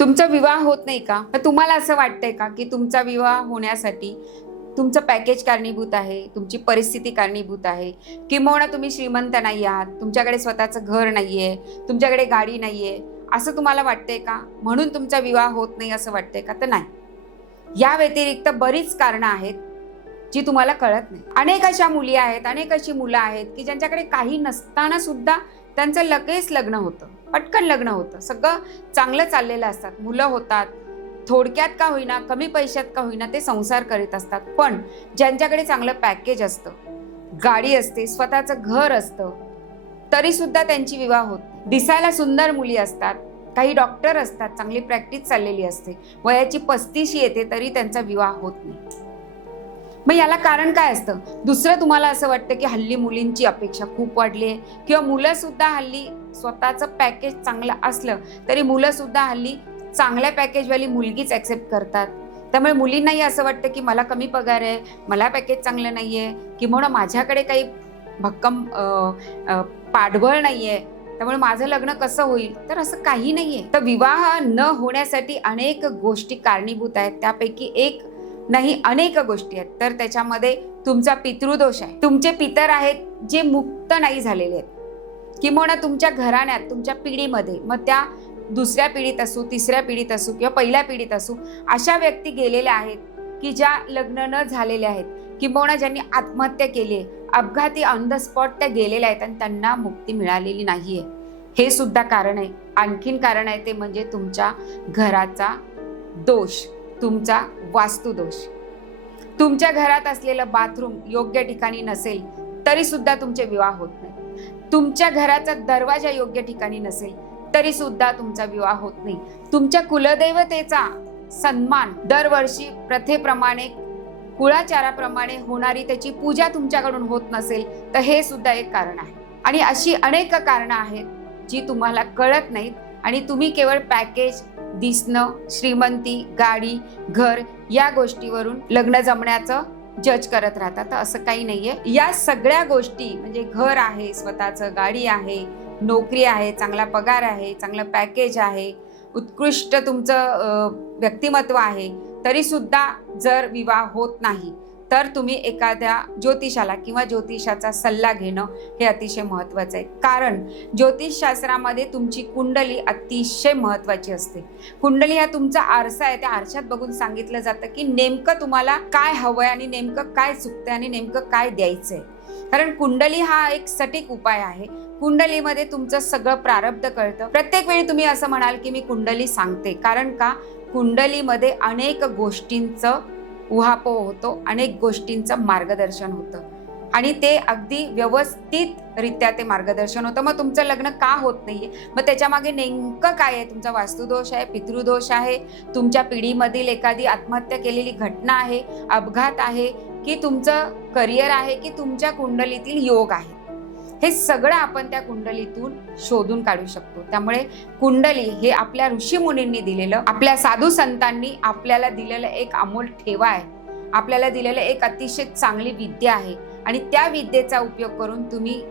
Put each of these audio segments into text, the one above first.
तुमचा विवाह होत नाही का? तर तुम्हाला असं वाटतंय का की तुमचा विवाह होण्यासाठी तुमचं पॅकेज कारणीभूत आहे तुमची परिस्थिती कारणीभूत आहे? किंवा तुम्ही श्रीमंत नाही आहात तुमच्याकडे स्वतःचं घर नाही आहे तुमच्याकडे गाडी नाही आहे असं तुम्हाला वाटतंय का? म्हणून तुमचा विवाह होत नाही असं वाटतंय का? तर नाही. या व्यतिरिक्त बरीच कारणं आहेत जी तुम्हाला कळत नाही. अनेक अशा मुली आहेत अनेक अशी मुलं आहेत की ज्यांच्याकडे काही नसताना सुद्धा त्यांचं लगेच लग्न होतं. पटकन लग्न होतं. सगळं चांगलं चाललेलं असतात. मुलं होतात. थोडक्यात का होईना कमी पैशात का होईना ते संसार करीत असतात. पण ज्यांच्याकडे चांगलं पॅकेज असतं गाडी असते स्वतःचं घर असतं तरी सुद्धा त्यांची विवाह होत. दिसायला सुंदर मुली असतात. काही डॉक्टर असतात. चांगली प्रॅक्टिस चाललेली असते. वयाची पस्तीशी येते तरी त्यांचा विवाह होत नाही. मग याला कारण काय असतं? दुसरं तुम्हाला असं वाटतं की हल्ली मुलींची अपेक्षा खूप वाढली आहे. किंवा मुलंसुद्धा हल्ली स्वतःचं पॅकेज चांगलं असलं तरी मुलं सुद्धा हल्ली चांगल्या पॅकेजवाली मुलगीच ॲक्सेप्ट करतात. त्यामुळे मुलींनाही असं वाटतं की मला कमी पगार आहे मला पॅकेज चांगलं नाही आहे किंवा माझ्याकडे काही भक्कम पाठबळ नाही आहे त्यामुळे माझं लग्न कसं होईल? तर असं काही नाही आहे तर विवाह न होण्यासाठी अनेक गोष्टी कारणीभूत आहेत. त्यापैकी एक नाही अनेक गोष्टी आहेत. तर त्याच्यामध्ये तुमचा पितृदोष आहे. तुमचे पितर आहेत जे मुक्त नाही झालेले आहेत. किंबहुना तुमच्या घराण्यात तुमच्या पिढीमध्ये मग त्या दुसऱ्या पिढीत असू तिसऱ्या पिढीत असू किंवा पहिल्या पिढीत असू अशा व्यक्ती गेलेल्या आहेत की ज्या लग्न न झालेल्या आहेत. किंबहुना ज्यांनी आत्महत्या केली आहे. अपघाती ऑन द स्पॉट त्या गेलेल्या आहेत आणि त्यांना मुक्ती मिळालेली नाही आहे हे सुद्धा कारण आहे. आणखीन कारण आहे ते म्हणजे तुमच्या घराचा दोष. तुमचा वास्तुदोष. तुमच्या घरात असलेलं बाथरूम योग्य ठिकाणी नसेल तरी सुद्धा तुमचे विवाह होत नाही. तुमच्या घराचा दरवाजा योग्य ठिकाणी नसेल तरी सुद्धा तुमचा विवाह होत नाही. तुमच्या कुलदैवतेचा सन्मान दरवर्षी प्रथेप्रमाणे कुळाचाराप्रमाणे होणारी त्याची पूजा तुमच्याकडून होत नसेल तर हे सुद्धा एक कारण आहे. आणि अशी अनेक कारणं आहेत जी तुम्हाला कळत नाहीत आणि तुम्ही केवळ पॅकेज दिसणं श्रीमंती गाडी घर या गोष्टीवरून लग्न जमण्याचं जज करत राहतात. तर असं काही नाहीये. या सगळ्या गोष्टी म्हणजे घर आहे स्वतःचं गाडी आहे नोकरी आहे चांगला पगार आहे चांगलं पॅकेज आहे उत्कृष्ट तुमचं व्यक्तिमत्व आहे तरी सुद्धा जर विवाह होत नाही तर तुम्ही एखाद्या ज्योतिषाला किंवा ज्योतिषाचा सल्ला घेणं हे अतिशय महत्त्वाचं आहे. कारण ज्योतिषशास्त्रामध्ये तुमची कुंडली अतिशय महत्त्वाची असते. कुंडली हा तुमचा आरसा आहे. त्या आरशात बघून सांगितलं जातं की नेमकं तुम्हाला काय हवं आहे आणि नेमकं काय चुकतंय आणि नेमकं काय द्यायचं आहे कारण कुंडली हा एक सटीक उपाय आहे. कुंडलीमध्ये तुमचं सगळं प्रारब्ध कळतं. प्रत्येक वेळी तुम्ही असं म्हणाल की मी कुंडली सांगते. कारण का? कुंडलीमध्ये अनेक गोष्टींचं उहापोह होतो अनेक गोष्टींचं मार्गदर्शन होतं. आणि ते अगदी व्यवस्थितरित्या ते मार्गदर्शन होतं. मग तुमचं लग्न का होत नाहीये? मग त्याच्यामागे नेमकं काय आहे? तुमचा वास्तुदोष आहे पितृदोष आहे तुमच्या पिढीमधील एखादी आत्महत्या केलेली घटना आहे अपघात आहे की तुमचं करिअर आहे की तुमच्या कुंडलीतील योग आहे? हे सगळं आपण त्या कुंडलीतून शोधून काढू शकतो. त्यामुळे कुंडली हे आपल्या ऋषीमुनींनी दिलेलं आपल्या साधू संतांनी आपल्याला दिलेलं एक अमोल ठेवा आहे. आपल्याला दिलेलं एक अतिशय चांगली विद्या आहे. आणि त्या विद्येचा उपयोग करून तुम्ही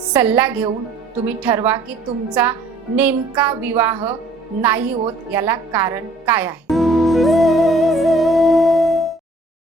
सल्ला घेऊन तुम्ही ठरवा की तुमचा नेमका विवाह नाही होत याला कारण काय आहे.